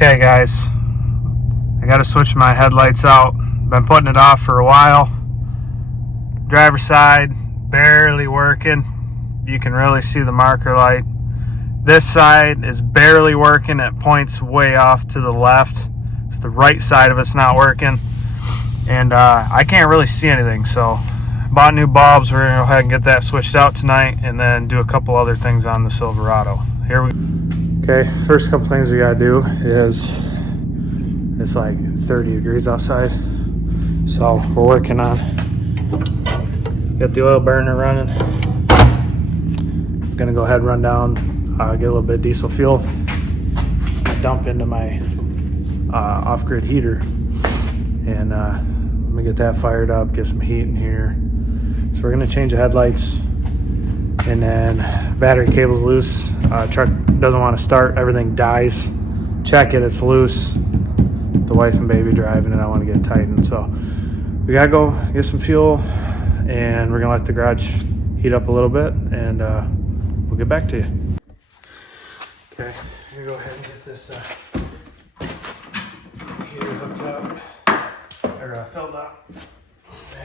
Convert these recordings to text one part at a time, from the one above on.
Okay guys, I gotta switch my headlights out. Been putting it off for a while. Driver's side, barely working. You can really see the marker light. This side is barely working. It points way off to the left. So the right side of it's not working. And I can't really see anything, so bought new bulbs. We're gonna go ahead and get that switched out tonight and then do a couple other things on the Silverado. Here we go. Okay, first couple things we gotta do is, it's like 30 degrees outside, so we're working on, get the oil burner running. Gonna go ahead and run down, get a little bit of diesel fuel, dump into my off-grid heater, and let me get that fired up, get some heat in here. So we're gonna change the headlights, and then battery cable's loose. Truck doesn't want to start, everything dies. Check it, it's loose. The wife and baby driving it, I want to get it tightened. So we gotta go get some fuel, and we're gonna let the garage heat up a little bit, and we'll get back to you. Okay, I'm gonna go ahead and get this heater hooked up, or filled up. I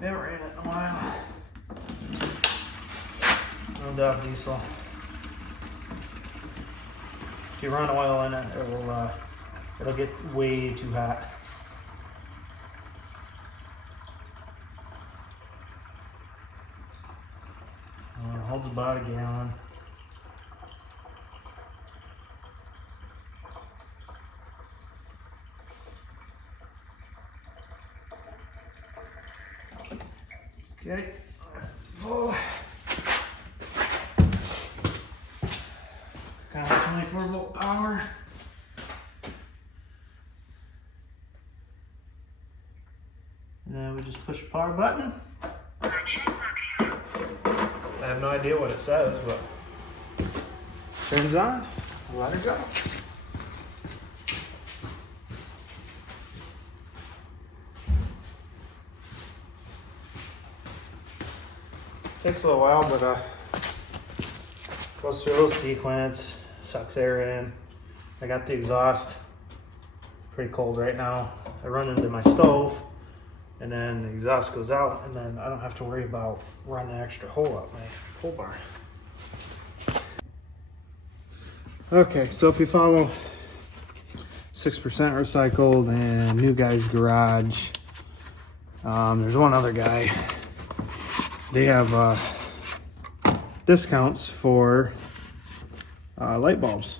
haven't ran it in a while. Runs off diesel. If you run oil in it, it'll get way too hot. It holds about a gallon. Okay, full. Got 24-volt power. And then we just push the power button. I have no idea what it says, but turns on. Let her go. Takes a little while, but goes through a little sequence. Sucks air in. I got the exhaust. Pretty cold right now. I run into my stove, and then the exhaust goes out, and then I don't have to worry about running an extra hole up my pole barn. Okay, so if you follow 6% Recycled and New Guy's Garage, there's one other guy. They have discounts for light bulbs,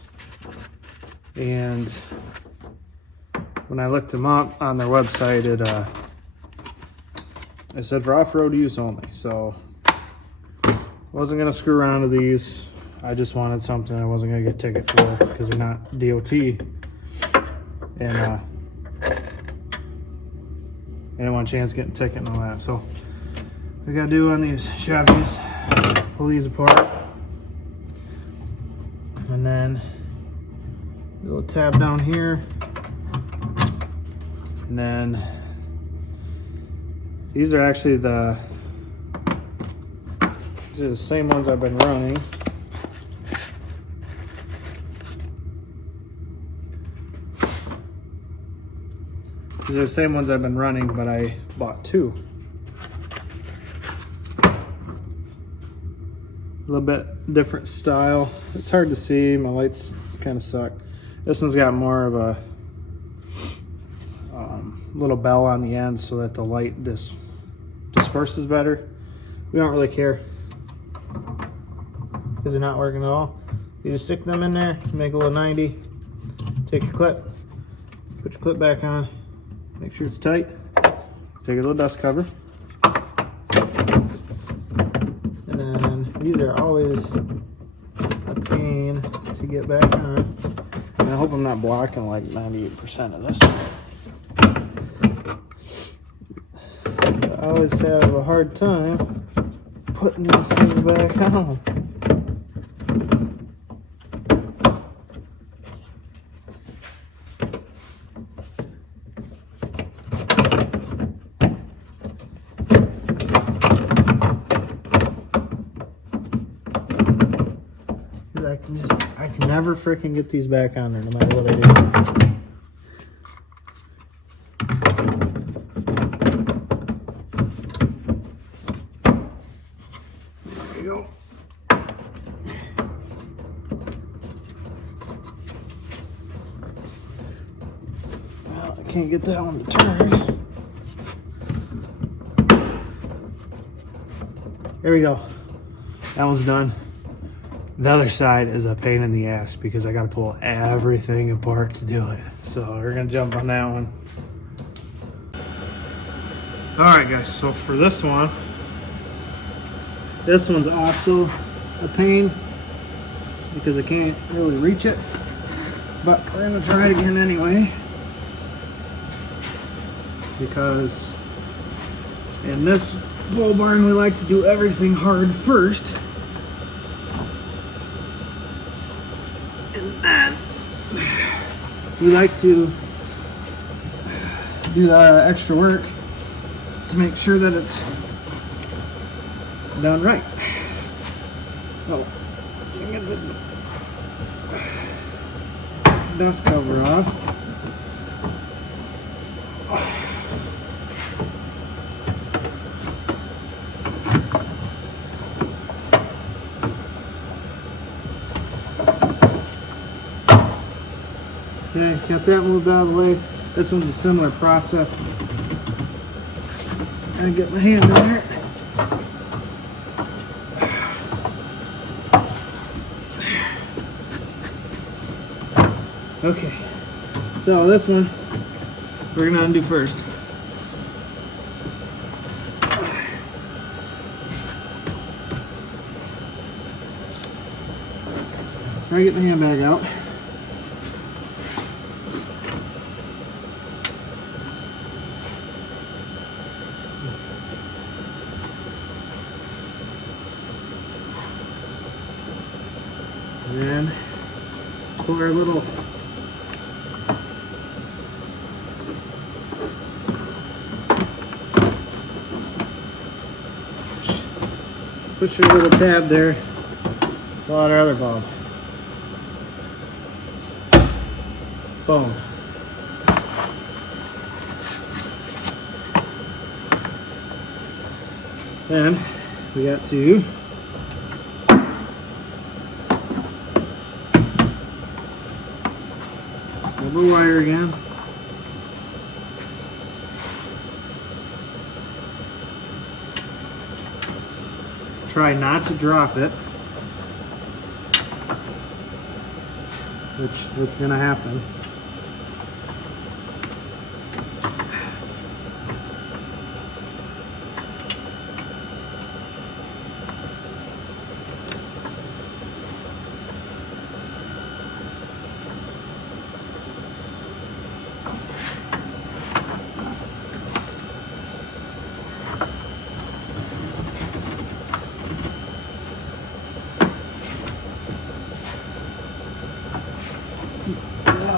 and when I looked them up on their website, it said for off-road use only. So I wasn't gonna screw around with these. I just wanted something I wasn't gonna get a ticket for, because they're not DOT, and I didn't want a chance of getting a ticket and all that. So what we gotta do on these Chevys, pull these apart, and then a little tab down here, and then these are actually the same ones I've been running. These are the same ones I've been running, but I bought two. A little bit different style. It's hard to see, my lights kind of suck. This one's got more of a little bell on the end so that the light disperses better. We don't really care because they're not working at all. You just stick them in there, make a little 90, take your clip, put your clip back on, make sure it's tight, take a little dust cover, and then these are always a pain to get back on. And I hope I'm not blocking like 98% of this. I always have a hard time putting these things back on. I can never freaking get these back on there, no matter what I do. There we go. Well, I can't get that one to turn. There we go. That one's done. The other side is a pain in the ass because I got to pull everything apart to do it. So we're going to jump on that one. Alright guys, so for this one's also a pain because I can't really reach it. But we're going to try it again anyway. Because in this pole barn we like to do everything hard first. And then we like to do the extra work to make sure that it's done right. Oh, let me get this dust cover off. Okay, got that moved out of the way. This one's a similar process. Gotta get my hand in there. Okay, so this one we're gonna undo first. Try to get the handbag out. And then pull our little push your little tab there. Pull out our other bulb. Boom. Then we got to rubber wire again. Try not to drop it, which is going to happen.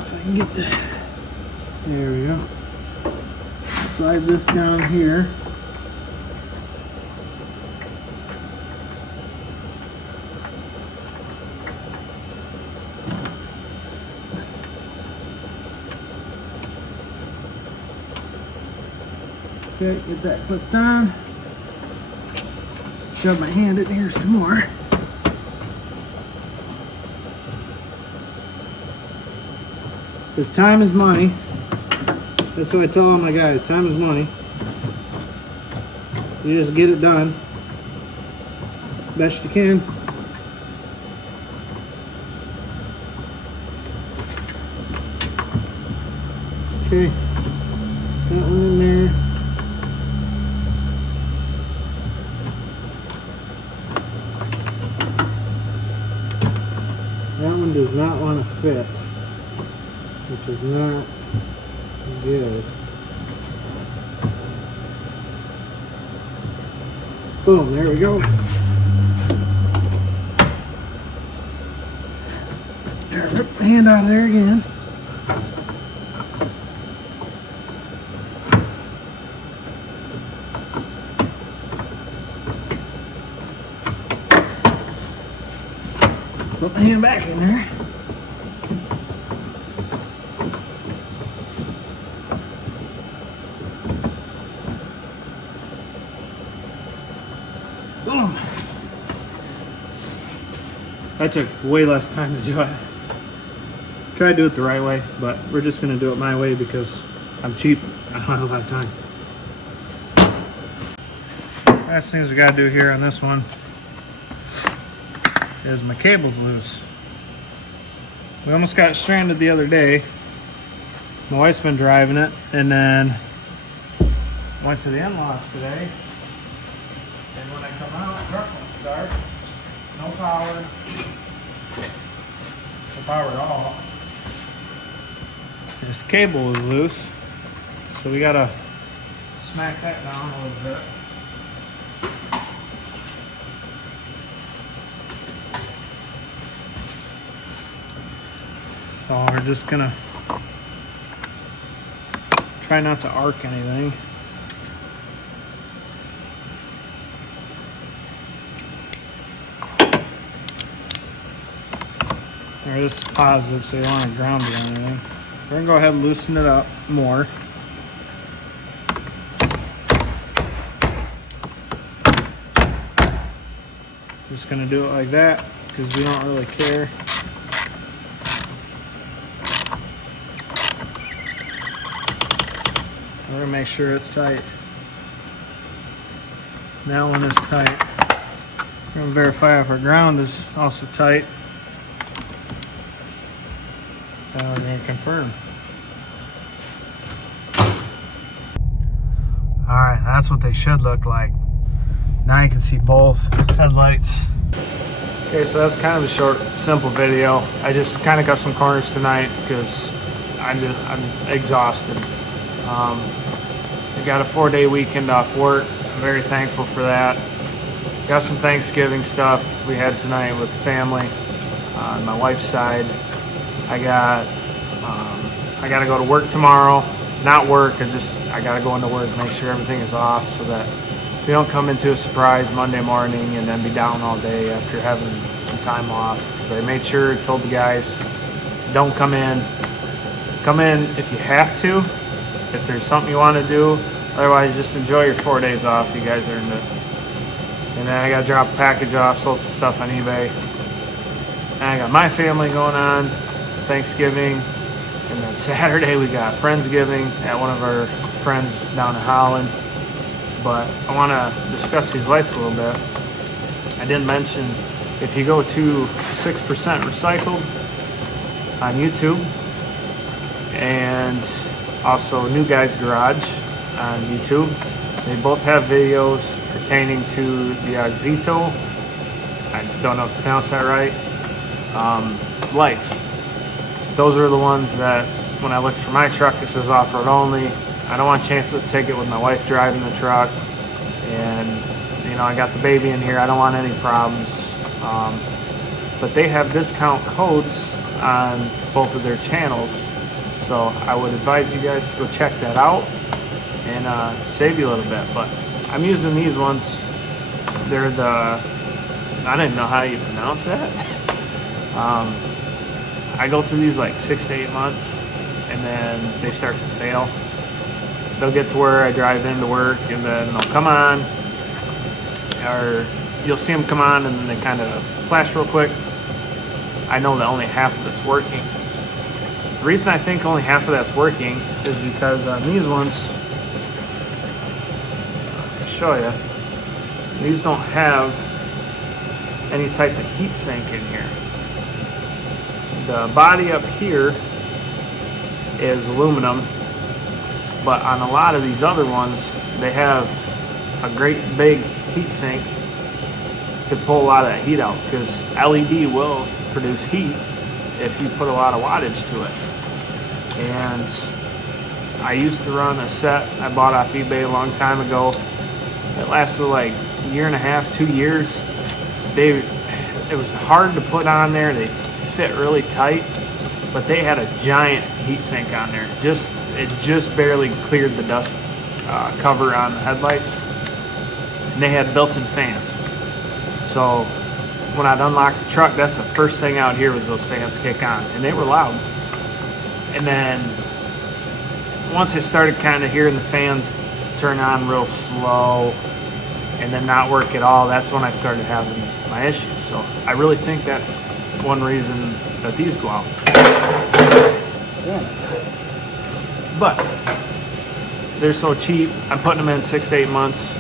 If I can get that. There we go. Slide this down here. Okay, get that clipped on. Shove my hand in here some more. Because time is money. That's what I tell all my guys. Time is money. You just get it done best you can. Okay, that one in there. That one does not want to fit, which is not good. Boom, there we go. Try to rip the hand out of there again. Put my hand back in there. That took way less time to do it. Try to do it the right way, but we're just gonna do it my way because I'm cheap. I don't have a lot of time. Last things we gotta do here on this one is my cable's loose. We almost got stranded the other day. My wife's been driving it, and then went to the in-laws today. And when I come out, truck won't start. No power. No power at all. This cable is loose, so we gotta smack that down a little bit. So we're just gonna try not to arc anything. There, this is positive, so you don't want to ground it or anything. We're gonna go ahead and loosen it up more. Just gonna do it like that because we don't really care. We're gonna make sure it's tight. That one is tight. We're gonna verify if our ground is also tight. And we're gonna confirm. Alright, that's what they should look like. Now you can see both headlights. Okay, so that's kind of a short, simple video. I just kind of got some corners tonight because I'm exhausted. I got a 4-day weekend off work. I'm very thankful for that. Got some Thanksgiving stuff we had tonight with the family on my wife's side. I got to go to work tomorrow. Not work, I got to go into work, make sure everything is off so that we don't come into a surprise Monday morning and then be down all day after having some time off. Because I made sure, told the guys, don't come in. Come in if you have to, if there's something you want to do. Otherwise, just enjoy your 4 days off. You guys earned it. And then I got to drop a package off, sold some stuff on eBay. And I got my family going on, Thanksgiving. And then Saturday we got Friendsgiving at one of our friends down in Holland. But I want to discuss these lights a little bit. I didn't mention, if you go to 6% Recycled on YouTube, and also New Guys Garage on YouTube, they both have videos pertaining to the Oxito, I don't know if I pronounced that right, lights. Those are the ones that when I looked for my truck, it says off-road only. I don't want a chance of a ticket with my wife driving the truck, and you know, I got the baby in here. I don't want any problems. But they have discount codes on both of their channels, so I would advise you guys to go check that out and save you a little bit. But I'm using these ones. They're the, I didn't know how you pronounce that. I go through these like 6 to 8 months, and then they start to fail. They'll get to where I drive into work, and then they'll come on, or you'll see them come on, and then they kind of flash real quick. I know that only half of it's working. The reason I think only half of that's working is because on these ones, I'll show you, these don't have any type of heat sink in here. The body up here is aluminum, but on a lot of these other ones, they have a great big heat sink to pull a lot of that heat out, because LED will produce heat if you put a lot of wattage to it. And I used to run a set I bought off eBay a long time ago. It lasted like a year and a half, 2 years. It was hard to put on there. They fit really tight, but they had a giant heat sink on there. It just barely cleared the dust cover on the headlights, and they had built-in fans. So when I'd unlock the truck, that's the first thing out here was those fans kick on, and they were loud. And then once I started kind of hearing the fans turn on real slow and then not work at all, that's when I started having my issues. So I really think that's one reason that these go out. But they're so cheap. I'm putting them in 6 to 8 months,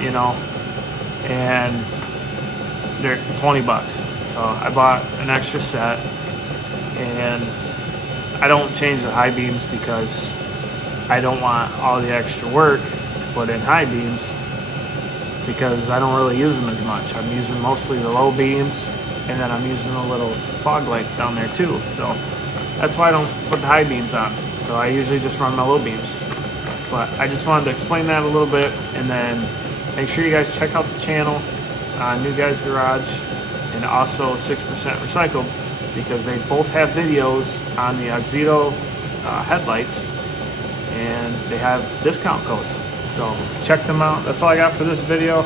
you know, and they're $20. So I bought an extra set, and I don't change the high beams because I don't want all the extra work to put in high beams, because I don't really use them as much. I'm using mostly the low beams, and then I'm using the little fog lights down there too. So that's why I don't put the high beams on. So I usually just run my low beams. But I just wanted to explain that a little bit, and then make sure you guys check out the channel, New Guys Garage, and also 6% Recycled, because they both have videos on the Oxito headlights, and they have discount codes. So check them out. That's all I got for this video.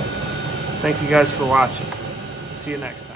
Thank you guys for watching. See you next time.